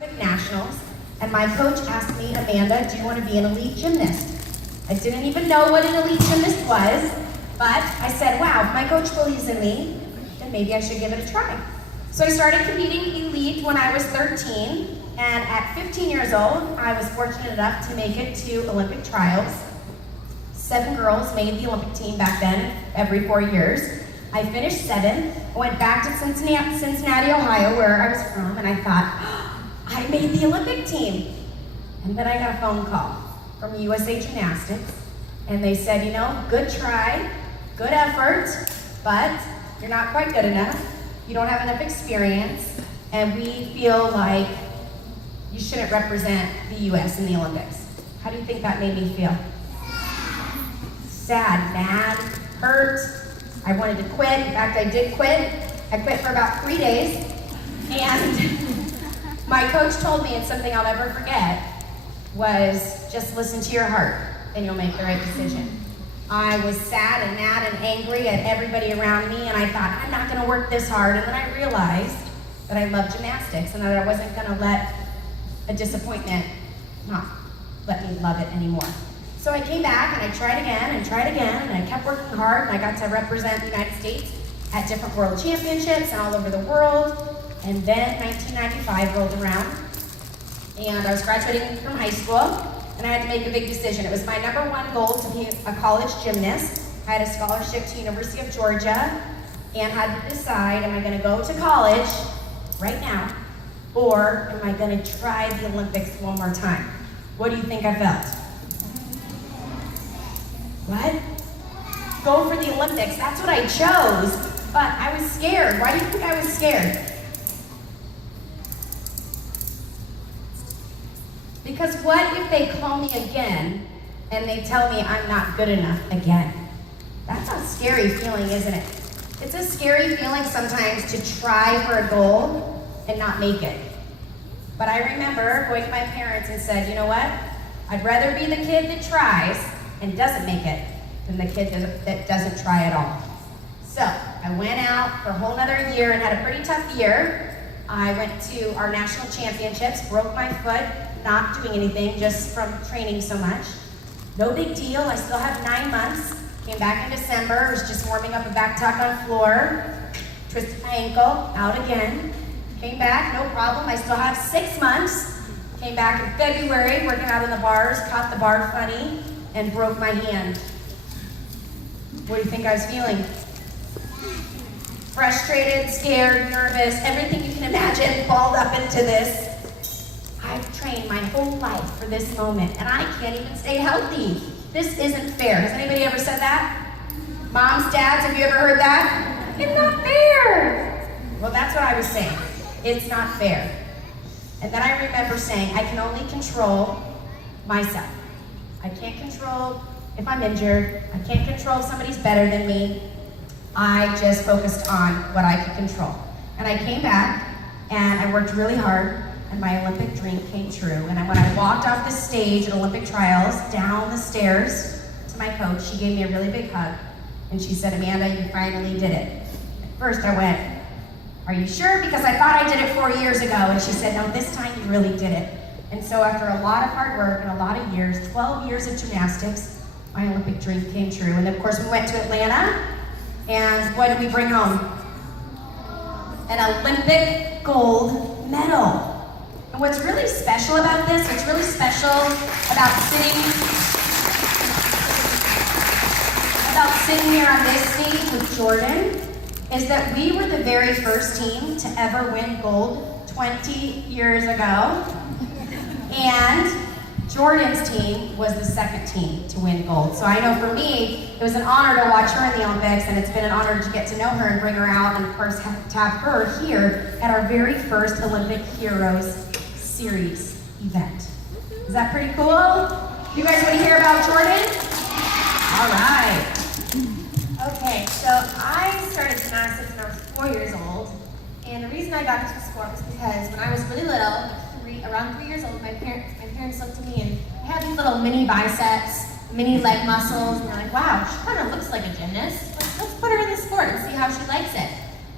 Nationals, and my coach asked me, Amanda, do you want to be an elite gymnast? I didn't even know what an elite gymnast was, but I said, wow, if my coach believes in me, then maybe I should give it a try. So I started competing elite when I was 13, and at 15 years old, I was fortunate enough to make it to Olympic trials. 7 girls made the Olympic team back then, every 4 years. I finished 7th, went back to Cincinnati, Ohio, where I was from, and I thought, oh, I made the Olympic team. And then I got a phone call from USA Gymnastics, and they said, you know, good try, good effort, but you're not quite good enough. You don't have enough experience, and we feel like you shouldn't represent the US in the Olympics. How do you think that made me feel? Sad, mad, hurt. I wanted to quit. In fact, I did quit. I quit for about 3 days, and my coach told me, it's something I'll never forget, was just listen to your heart and you'll make the right decision. I was sad and mad and angry at everybody around me, and I thought, I'm not gonna work this hard. And then I realized that I love gymnastics and that I wasn't gonna let a disappointment not let me love it anymore. So I came back and I tried again and I kept working hard, and I got to represent the United States at different world championships and all over the world. And then 1995 rolled around, and I was graduating from high school, and I had to make a big decision. It was my #1 goal to be a college gymnast. I had a scholarship to University of Georgia, and had to decide, am I gonna go to college right now, or am I gonna try the Olympics one more time? What do you think I felt? What? Go for the Olympics, that's what I chose, but I was scared. Why do you think I was scared? Because what if they call me again and they tell me I'm not good enough again? That's a scary feeling, isn't it? It's a scary feeling sometimes to try for a goal and not make it. But I remember going to my parents and said, you know what? I'd rather be the kid that tries and doesn't make it than the kid that doesn't try at all. So I went out for a whole nother year and had a pretty tough year. I went to our national championships, broke my foot, not doing anything, just from training so much. No big deal, I still have 9 months. Came back in December, was just warming up a back tuck on floor, twisted my ankle, out again. Came back, no problem, I still have 6 months. Came back in February, working out in the bars, caught the bar funny, and broke my hand. What do you think I was feeling? Frustrated, scared, nervous, everything you can imagine balled up into this. I've trained my whole life for this moment, and I can't even stay healthy. This isn't fair. Has anybody ever said that? Moms, dads, have you ever heard that? It's not fair. Well, that's what I was saying. It's not fair. And then I remember saying, I can only control myself. I can't control if I'm injured. I can't control if somebody's better than me. I just focused on what I could control. And I came back, and I worked really hard, and my Olympic dream came true. And when I walked off the stage at Olympic trials, down the stairs to my coach, she gave me a really big hug, and she said, Amanda, you finally did it. At first I went, are you sure? Because I thought I did it 4 years ago. And she said, no, this time you really did it. And so after a lot of hard work and a lot of years, 12 years of gymnastics, my Olympic dream came true. And of course we went to Atlanta, and what did we bring home? An Olympic gold medal. And what's really special about this, what's really special about sitting here on this stage with Jordan, is that we were the very first team to ever win gold 20 years ago. And Jordan's team was the second team to win gold. So I know for me, it was an honor to watch her in the Olympics, and it's been an honor to get to know her and bring her out, and of course to have her here at our very first Olympic Heroes Series event. Is that pretty cool? You guys want to hear about Jordan? All right. Okay, so I started gymnastics when I was 4 years old, and the reason I got into the sport was because when I was really little, around 3 years old, my parents looked at me and I had these little mini biceps, mini leg muscles, and they're like, wow, she kind of looks like a gymnast. Let's put her in the sport and see how she likes it.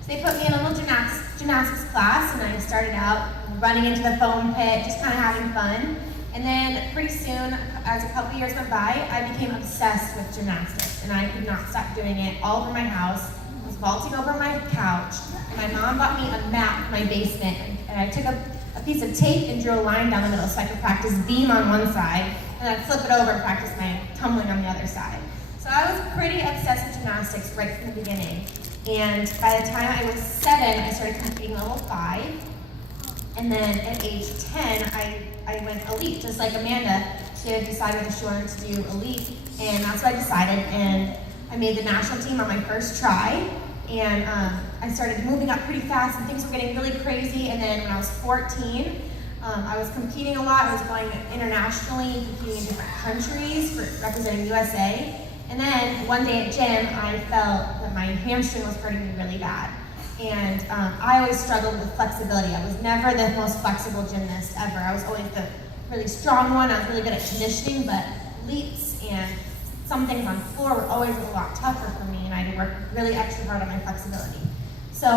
So they put me in a little gymnastics class, and I started out running into the foam pit, just kind of having fun. And then pretty soon, as a couple years went by, I became obsessed with gymnastics, and I could not stop doing it all over my house. I was vaulting over my couch, and my mom bought me a mat in my basement, and I took a piece of tape and drew a line down the middle so I could practice beam on one side, and I'd flip it over and practice my tumbling on the other side. So I was pretty obsessed with gymnastics right from the beginning. And by the time I was 7, I started competing level 5. And then at age 10, I went elite, just like Amanda. She had decided whether she wanted to do elite, and that's what I decided. And I made the national team on my first try, and I started moving up pretty fast, and things were getting really crazy. And then when I was 14, I was competing a lot. I was going internationally, competing in different countries, representing USA. And then one day at gym, I felt that my hamstring was hurting me really bad. And I always struggled with flexibility. I was never the most flexible gymnast ever. I was always the really strong one. I was really good at conditioning, but leaps and some things on the floor were always a lot tougher for me, and I had to work really extra hard on my flexibility. So